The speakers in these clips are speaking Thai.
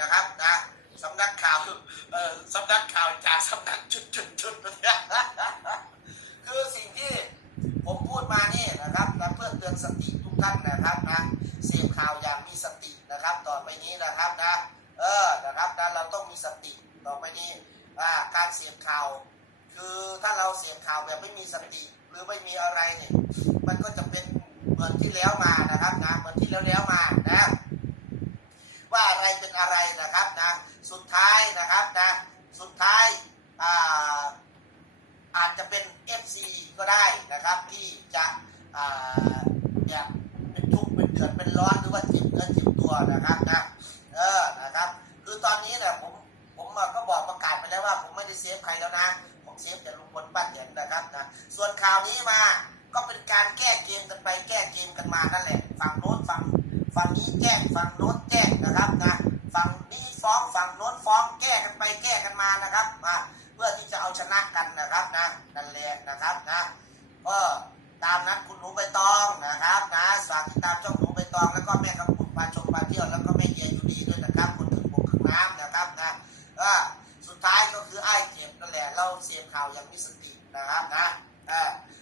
นะครับนะสำนักข่าวเอ่อสำนักข่าวจากสำนักจุดจุดจุดคือสิ่งที่ผมพูดมานี่นะครับนะเพื่อเตือนสติทุกท่านนะครับนะเสพข่าวอย่างมีสตินะครับต่อไปนี้นะครับนะเออนะครับนะเราต้องมีสติต่อไปนี้อ่าการเสพข่าว คือถ้าเราเสพข่าวแบบไม่มีสติหรือไม่มีอะไรเนี่ยมันก็จะเป็นเหมือนที่แล้วมานะครับนะเหมือนที่แล้วแล้วมานะ ว่าอะไรเป็นอะไรนะครับนะสุดท้ายนะครับนะสุดท้ายอาอาจจะเป็น FC ก็ได้นะครับที่จะอ่าแบบเป็นทุกข์เป็นเดือดเป็นร้อนหรือว่าจ็บเนื้อจ็บตัวนะครับนะเออนะครับคือตอนนี้เนี่ยผมผมก็บอกประกาศไปแล้วว่า ผมไม่ได้เซฟใครแล้วนะผมเซฟแต่ลุงพลป้าแตนนะครับนะส่วนข่าวนี้มาก็เป็นการแก้เกมกันไปแก้เกมกันมานั่นแหละฝั่งโน้นฝั่ง ฝั่งนี้แจ้งฝั่งโน้นแจ้งนะครับนะฝั่งนี้ฟ้องฝั่งโน้นฟ้องแก้กันไปแก้กันมานะครับมาเพื่อที่จะเอาชนะกันนะครับนะนั่นแหละนะครับนะก็ตามนั้นคุณหนูใบตองนะครับนะฝากติดตามช่องหนูใบตอง แล้วก็แม่กำปุกมาชมมาเที่ยวแล้วก็แม่เยียอยู่ดีด้วยนะครับคนขึ้นบกขึ้นน้ำนะครับนะเอสุดท้ายก็คือไอ้เจ็บนั่นแหละเราเสียข่าวอย่างมีสตินะครับนะ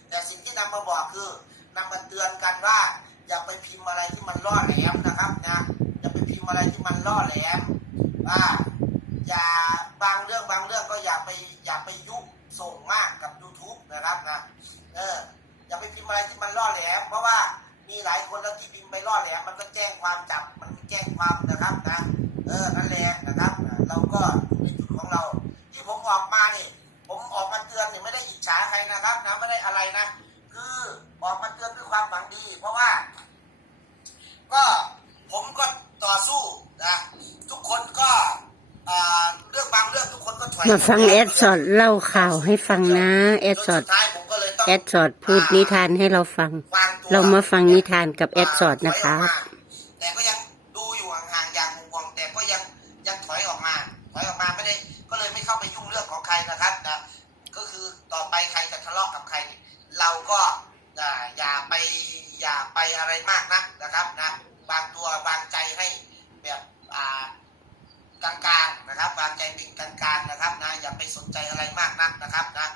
แต่สิ่งที่นำมาบอกคือนำมาเตือนกันว่า อย่าไปพิมพ์อะไรที่มันล่อแหลมนะครับนะอย่าไปพิมพ์อะไรที่มันล่อแหลมอ่าอย่าบางเรื่องบางเรื่องก็อย่าไปอย่าไปยุส่งมากกับ YouTube นะครับนะเอออย่าไปพิมพ์อะไรที่มันล่อแหลม เพราะว่ามีหลายคนแล้วที่พิมพ์ไปล่อแหลมมันก็แจ้งความจับมันแจ้งความนะครับนะเออนั่นแหละนะครับเราก็ในจุดของเรา ที่ผมออกมานี่ผมออกมาเตือนนี่ไม่ได้อิจฉาใครนะครับนะไม่ได้อะไรนะ คือ ออกมาเตือนด้วยความหวังดี เพราะว่า ก็ผมก็ต่อสู้นะทุกคนก็อ่าเรื่องบางเรื่องทุกคนก็ถอยมาฟังแอดสอดเล่าข่าวให้ฟังนะแอดสอดจนสุท้ายผมก็เลยต้องแอดสอดพูดนิทานให้เราฟังวางตัวเรามาฟังนิทานกับแอดสอดนะครับแต่ก็ยังดูอยู่ห่างๆอย่างห่วงๆแต่ก็ยังยังถอยออกมาถอยออกมาไม่ได้ก็เลยไม่เข้าไปยุ่งเรื่องของใครนะครับนะก็คือต่อไปใครจะทะเลาะกับใครนี่เราก็ อ่าอย่าไปอย่าไปอะไรมากนักนะครับนะวางตัววางใจให้แบบอ่ากลางๆนะครับ วางใจเป็นกลางๆนะครับนะอย่าไปสนใจอะไรมากนักนะครับนะ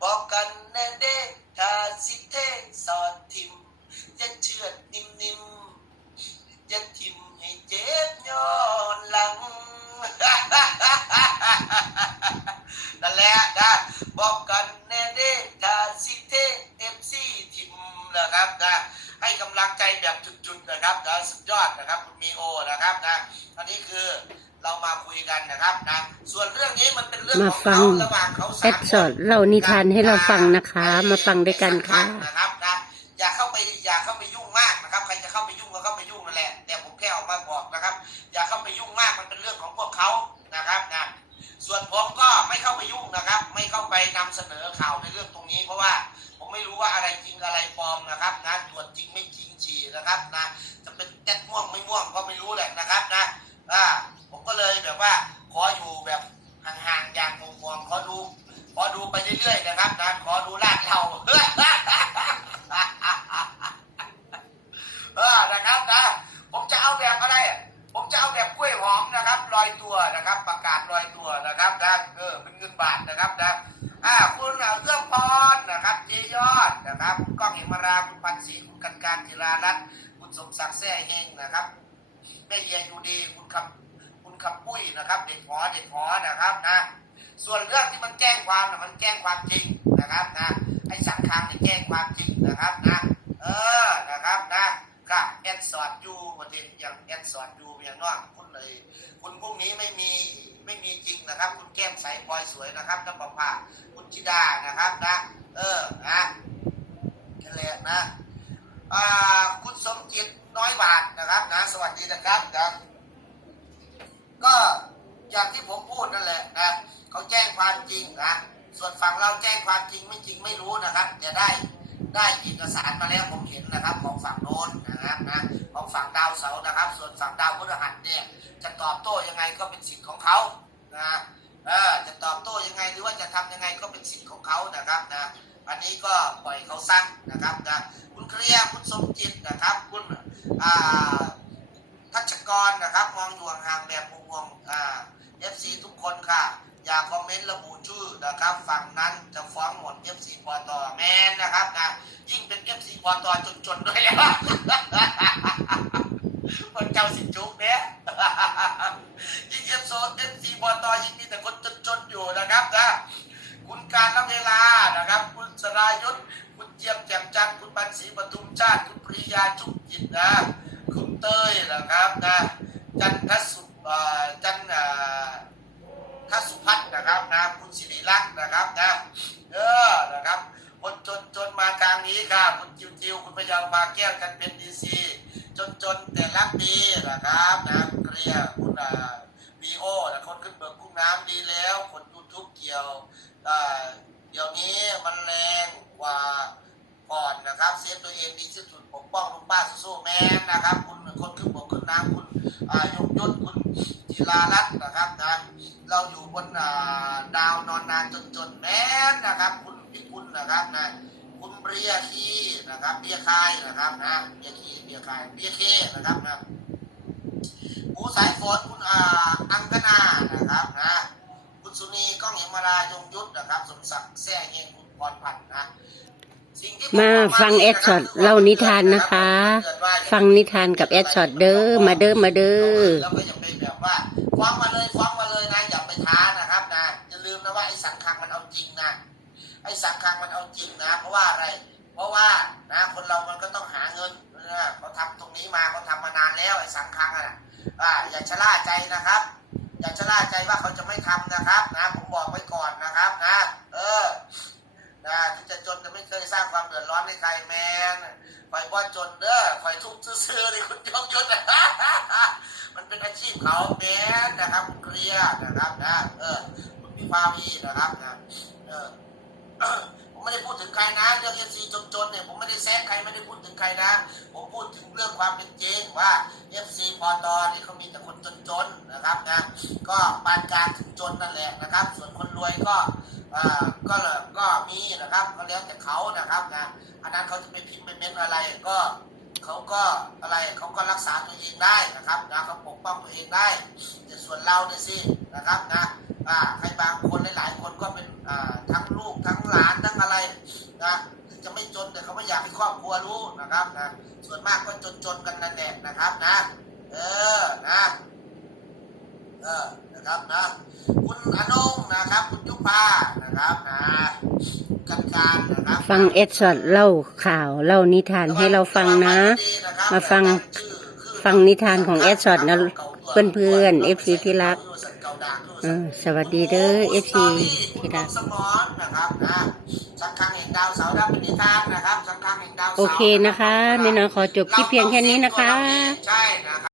บอกกันแน่เด้ถ้าสิเทสอดทิมจะเชือดนิ่มๆจะทิมให้เจ็บย้อนหลังนั่นแหละนะ บอกกันแน่เด้ถ้าสิเทเอฟซีทิมนะครับนะให้กำลังใจแบบจุดๆนะครับนะสุดยอดนะครับคุณมีโอนะครับนะอันนี้คือเรามาคุยกันนะครับนะส่วนเรื่องนี้มันเป็นเรื่องของมาฟัเขางระหว่างเขาแอสามดคสอนดเล่านิทานให้เราฟังนะคะ มาฟังด้วยกันค่ะ นะครับนะอย่าเข้าไปอย่าเข้าไปยุ่งมากนะครับ ใครจะเข้าไปยุ่งก็เข้าไปยุ่งนั่นแหละ แต่ผมแค่ออกมาบอกนะครับ อย่าเข้าไปยุ่งมากมันเป็นเรื่องของพวกเขานะครับนะ ส่วนผมก็ไม่เข้าไปยุ่งนะครับ ไม่เข้าไปนำเสนอข่าวในเรื่องตรงนี้ เพราะว่าผมไม่รู้ว่าอะไรจริงอะไรปลอมนะครับนะตรวจจริงไม่จริงฉี่นะครับนะจะเป็นแก๊สม่วงไม่ม่วงก็ไม่รู้แหละนะครับนะอ่าผมก็เลยแบบว่าขออยู่แบบห่างๆอย่างงงๆขอดูขอดูไปเรื่อยๆนะครับนะขอ เออเป็นเงินบาทนะครับนะอ่าคุณเครื่องพรนะครับเจยอดนะครับคุณก้องเหมราคุณพันศรีคุณกันการจิรารัตน์คุณสมศักดิ์แซ่เฮงนะครับแม่เยียอยู่ดีคุณคำคุณคำปุ้ยนะครับ เด็กหอเด็กหอนะครับนะส่วนเรื่องที่มันแจ้งความนะมันแจ้งความจริงนะครับนะไอ้สังขารเนี่ยแจ้งความจริงนะครับนะเออนะครับนะ ก็แอดสอดอยู่ประเด็นอย่างแอดสอดอยู่อย่างนอกคุณเลย คุณพรุ่งนี้ไม่มีไม่มีจริงนะครับ คุณแก้มใสพลอยสวยนะครับน้ำประภาคุณจิดานะครับนะ เออนะนั่นแหละนะอ่าคุณสมจิตน้อยบาทนะครับนะสวัสดีนะครับนะก็อย่างที่ผมพูดนั่นแหละนะเขาแจ้งความจริงนะส่วนฝั่งเราแจ้งความจริงไม่จริงไม่รู้นะครับแต่ได้ ได้เอกสารมาแล้วผมเห็นนะครับของฝั่งโน้นนะครับนะของฝั่งดาวเสาร์นะครับ ส่วนฝั่งดาวพฤหัสเนี่ยจะตอบโต้ยังไงก็เป็นสิทธิ์ของเขานะเออจะตอบโต้ยังไงหรือว่าจะทำยังไงก็เป็นสิทธิ์ของเขานะครับนะอันนี้ก็ปล่อยเขาสั้นะครับนะคุณเคลียร์คุณสมจิตนะครับ คุณอ่าทัชกรนะครับมองอยู่ห่างแบบวงๆอ่า FC ทุกคนค่ะ อย่าคอมเมนต์ระบุชื่อนะครับฝั่งนั้นจะฟ้องหมด FC ปอตอแมนนะครับนะยิ่งเป็น FC ปอตอจนๆด้วยแล้วคนเจ้าสิจุกเนี่ยยิ่งโซ FC ปอตอยิ่งมีแต่คนจนๆอยู่นะครับนะคุณการละเวลานะครับ คุณสรายุทธคุณเจียมแจ่มจันทร์คุณปันศรีปทุมชาติ คุณปริยาจุกจิตนะ คุณเต้ยนะครับนะจันทสุจันเอ่อ ทัศสุพัฒน์นะครับนะคุณสิริลักษ์นะครับนะเออนะครับคนจนจนมาทางนี้ค่ะคุณจิวจิวคุณพยาวพาแก้วกันเป็นดีซีจนจนแต่รักดีนะครับนะเกลียคุณอ่าวีโอนะคนขึ้นเบิกกุ้งน้ำดีแล้ว คนยูทูบเกี่ยวอ่าเดี๋ยวนี้มันแรงกว่าก่อนนะครับเซฟตัวเองดีที่สุดปกป้องลุงป้าสู้ๆแม่นะครับ คุณคนขึ้นบกขึ้นน้ำคุณ ยงยศคุณจิรารัตน์นะครับนะเราอยู่บนดาวนอนนานจนจนแม่นะครับ คุณพิคุณนะครับนะคุณเบียคีนะครับเบียคายนะครับนะเบียคีเบียคายเบียเคนะครับนะหมูสายฝนคุณอาอังคณานะครับนะคุณสุนีก้องเหมรายงยุทธนะครับ สมศักดิ์แซ่เฮงคุณพรพันธ์นะ มาฟังแอดช็อตเล่านิทานนะคะ ฟังนิทานกับแอดช็อตเด้อมาเด้อมาเด้อแล้วก็อย่าไปแบบว่าฟ้องมาเลยฟ้องมาเลยนะอย่าไปท้านะครับนะอย่าลืมนะว่าไอ้สังคังมันเอาจริงนะไอ้สังคังมันเอาจริงนะเพราะว่าอะไร เพราะว่านะคนเรามันก็ต้องหาเงินนะเขาทำตรงนี้มาเขาทำมานานแล้วไอ้สังคังอะนะอ่าอย่าชะล่าใจนะครับ อย่าชะล่าใจว่าเขาจะไม่ทำนะครับ นะผมบอกไว้ก่อนนะครับนะเออ นะที่จะจนจะไม่เคยสร้างความเดือดร้อนให้ใครแมนคอยว่าจนเด้อคอยทุกข์ซื่อๆนี่คุณยงยศมันเป็นอาชีพเขาแมนนะครับคุณเคลียร์นะครับนะเออคุณพิภาวีนะครับนะเออ ไม่ได้พูดถึงใครนะ เรื่องเอฟซีจนๆเนี่ยผมไม่ได้แซะใครไม่ได้พูดถึงใครนะ ผมพูดถึงเรื่องความเป็นจริงว่าเอฟซีพอตอนี่เขามีแต่คนจนๆนะครับนะก็ปานกลางถึงจนนั่นแหละนะครับ ส่วนคนรวยก็อ่าก็ก็มีนะครับก็แล้วแต่เขานะครับนะอันนั้นเขาจะไปพิมพ์ไปเม้นอะไรก็เขาก็อะไรเขาก็รักษาตัวเองได้นะครับนะเขาปกป้องตัวเองได้แต่ส่วนเราเนี่ยสินะครับนะ ใครบางคนหลาย ๆ คนก็เป็นอ่าทั้งลูกทั้งหลานทั้งอะไรนะถึงจะไม่จนแต่เขาไม่อยากให้ครอบครัวรู้นะครับนะส่วนมากก็จนๆกันนั่นแหละนะครับนะ เออนะเออนะครับนะคุณอนงนะครับ คุณยุพานะครับนะกันการนะครับฟังแอดช็อตเล่าข่าวเล่านิทานให้เราฟังนะ มาฟังฟังนิทานของแอดช็อตนะ เพื่อนๆ FC ที่รักเออสวัสดีเด้อ FC ที่รักสมอนนะครับนะสังคังแห่งดาวเสาร์รับเป็นนิทานนะครับสังคังแห่งดาวเสาร์โอเคนะคะแม่น้อยขอจบคลิปเพียงแค่นี้นะคะใช่นะครับ